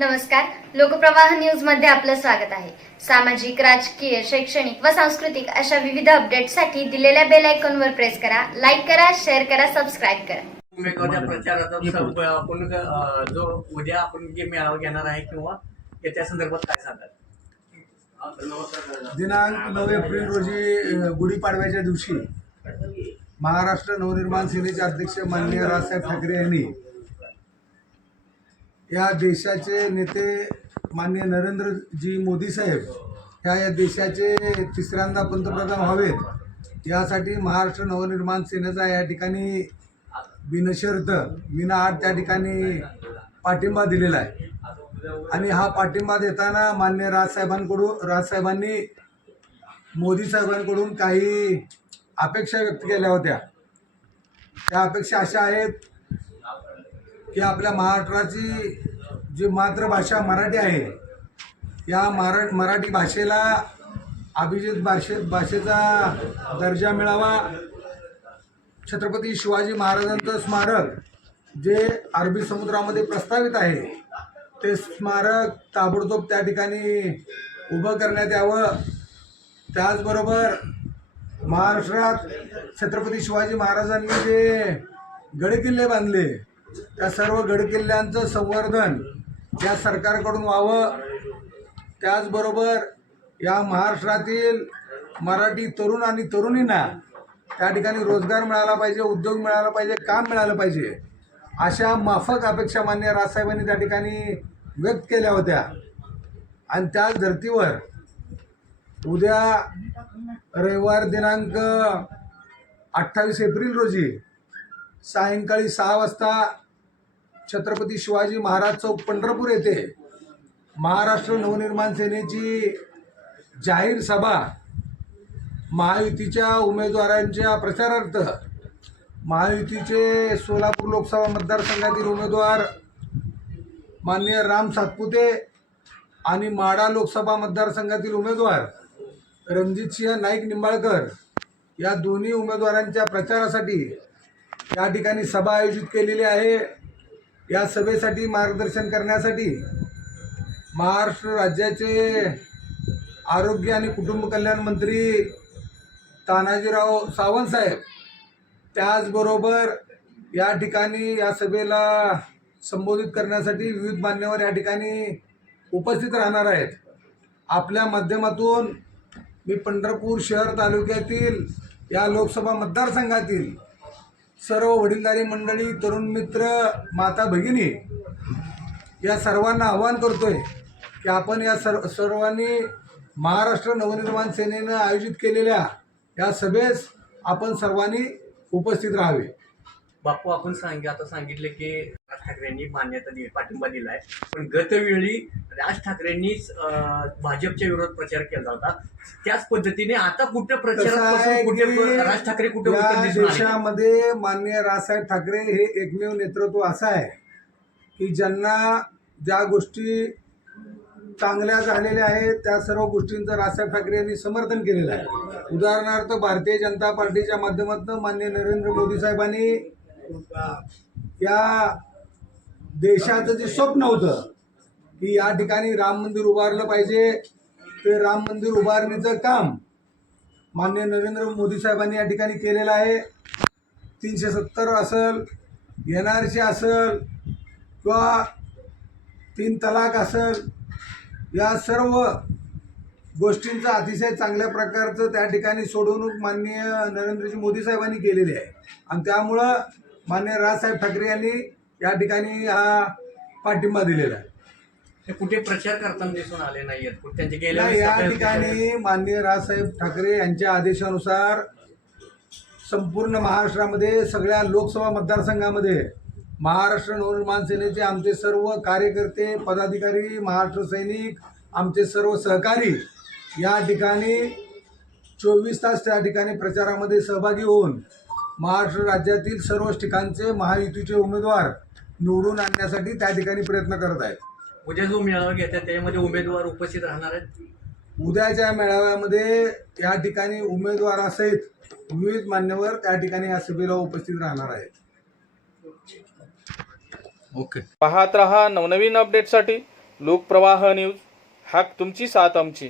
नमस्कार. लोकप्रवाह न्यूजमध्ये आपलं स्वागत आहे. सामाजिक राजकीय शैक्षणिक व सांस्कृतिक अशा विविध अपडेटसाठी दिलेल्या बेल आयकॉनवर प्रेस करा लाईक करा शेअर करा सबस्क्राईब करा. प्रचाराचा आपण जो उद्या आपण जे मेळावा घेणार आहे किंवा त्या संदर्भात काय सांगाल? दिनांक नऊ एप्रिल रोजी गुढीपाडव्याच्या दिवशी महाराष्ट्र नवनिर्माण सेनेचे अध्यक्ष माननीय राजसाहेब ठाकरे यांनी या देशाचे नेते माननीय नरेंद्रजी मोदी साहेब ह्या या देशाचे तिसऱ्यांदा पंतप्रधान व्हावेत. यासाठी महाराष्ट्र नवनिर्माण सेनेचा या ठिकाणी बिनशर्त विनाआड त्या ठिकाणी पाठिंबा दिलेला आहे. आणि हा पाठिंबा देताना मान्य राजसाहेबांकडून राजसाहेबांनी मोदी साहेबांकडून काही अपेक्षा व्यक्त केल्या होत्या. त्या अपेक्षा अशा आहेत की आपल्या महाराष्ट्राची जी मातृभाषा मराठी आहे या मरा मराठी भाषेला अभिजित भाषे भाषेचा दर्जा मिळावा. छत्रपती शिवाजी महाराजांचं स्मारक जे अरबी समुद्रामध्ये प्रस्तावित आहे ते स्मारक ताबडतोब त्या ठिकाणी उभं करण्यात यावं. त्याचबरोबर महाराष्ट्रात छत्रपती शिवाजी महाराजांनी जे गडकिल्ले बांधले त्या सर्व गडकिल्ल्यांचं संवर्धन या सरकारकडून व्हावं. त्याचबरोबर या महाराष्ट्रातील मराठी तरुण आणि तरुणींना त्या ठिकाणी रोजगार मिळाला पाहिजे उद्योग मिळाला पाहिजे काम मिळालं पाहिजे अशा माफक अपेक्षा मान्य राजसाहेबांनी त्या ठिकाणी व्यक्त केल्या होत्या. आणि त्याच धर्तीवर उद्या रविवार दिनांक अठ्ठावीस एप्रिल रोजी सायंकाळी सहा वाजता छत्रपती शिवाजी महाराज चौक पंढरपूर येथे महाराष्ट्र नवनिर्माण सेनेची जाहीर सभा महायुतीच्या उमेदवारांच्या प्रचारार्थ. महायुतीचे सोलापूर लोकसभा मतदारसंघातील उमेदवार माननीय राम सातपुते आणि माडा लोकसभा मतदारसंघातील उमेदवार रणजितसिंह नाईक निंबाळकर या दोन्ही उमेदवारांच्या प्रचारासाठी या ठिकाणी सभा आयोजित केलेली आहे. या सभेसाठी मार्गदर्शन करण्यासाठी महाराष्ट्र राज्याचे आरोग्य आणि कुटुंब कल्याण मंत्री तानाजीराव सावंत साहेब त्याचबरोबर या ठिकाणी या सभेला संबोधित करण्यासाठी विविध मान्यवर या ठिकाणी उपस्थित राहणार आहेत. आपल्या माध्यमातून मी पंढरपूर शहर तालुक्यातील या लोकसभा मतदारसंघातील सर्व वडीलधारी मंडळी तरुण मित्र माता भगिनी या सर्वांना आवाहन करतोय की आपण या सर्व सर्वांनी महाराष्ट्र नवनिर्माण सेनेनं आयोजित केलेल्या या सभेस आपण सर्वांनी उपस्थित राहावे. बापू आपण सांग आता सांगितले की ठाकरेंनी मान्यता दिली पाठिंबा दिलाय. पण गतवेळी राज ठाकरेंनीच भाजपच्या विरोधात प्रचार केला होता. त्याच पद्धतीने आता कुठे आहे प्रचारात कुठे राज ठाकरे कुठे? देशामध्ये माननीय राजसाहेब ठाकरे हे एकमेव नेतृत्व असं आहे की ज्यांना ज्या गोष्टी चांगल्या झालेल्या आहेत त्या सर्व गोष्टींचं राजसाहेब ठाकरे यांनी समर्थन केलेलं आहे. उदाहरणार्थ भारतीय जनता पार्टीच्या माध्यमातून माननीय नरेंद्र मोदी साहेबांनी या देशाचं जे स्वप्न होतं की या ठिकाणी राम मंदिर उभारलं पाहिजे ते राम मंदिर उभारणीचं काम माननीय नरेंद्र मोदी साहेबांनी या ठिकाणी केलेलं आहे. तीनशे सत्तर असेल एन आर सी असेल किंवा तीन तलाक असेल या सर्व गोष्टींचं अतिशय चांगल्या प्रकारचं त्या ठिकाणी सोडवणूक माननीय नरेंद्रजी मोदी साहेबांनी केलेली आहे. आणि त्यामुळं माननीय राजसाहेब ठाकरे यांनी या ठिकाणी हा पाठिंबा दिलेला आहे. ते कुठे प्रचार करताना दिसून आले नाहीयेत. कुठे त्यांचे गेल्या नाही, वेळेस या ठिकाणी माननीय राजसाहेब ठाकरे यांच्या आदेशानुसार संपूर्ण महाराष्ट्रामध्ये सगळ्या लोकसभा मतदारसंघामध्ये महाराष्ट्र नवनिर्माण सेनेचे आमचे सर्व कार्यकर्ते पदाधिकारी महाराष्ट्र सैनिक आमचे सर्व सहकारी या ठिकाणी चोवीस तास त्या ठिकाणी प्रचारामध्ये सहभागी होऊन महाराष्ट्र राज्यातील सर्वच ठिकाणचे महायुतीचे उमेदवार निवडून आणण्यासाठी त्या ठिकाणी प्रयत्न करत आहेत. उद्या जो मेळावा घेतात त्याच्यामध्ये उमेदवार उपस्थित राहणार आहेत? उद्याच्या मेळाव्यामध्ये या ठिकाणी उमेदवारासहित विविध मान्यवर त्या ठिकाणी या सभेला उपस्थित राहणार आहेत. पाहत रहा नवनवीन अपडेटसाठी लोकप्रवाह न्यूज. हाक तुमची साथ आमची.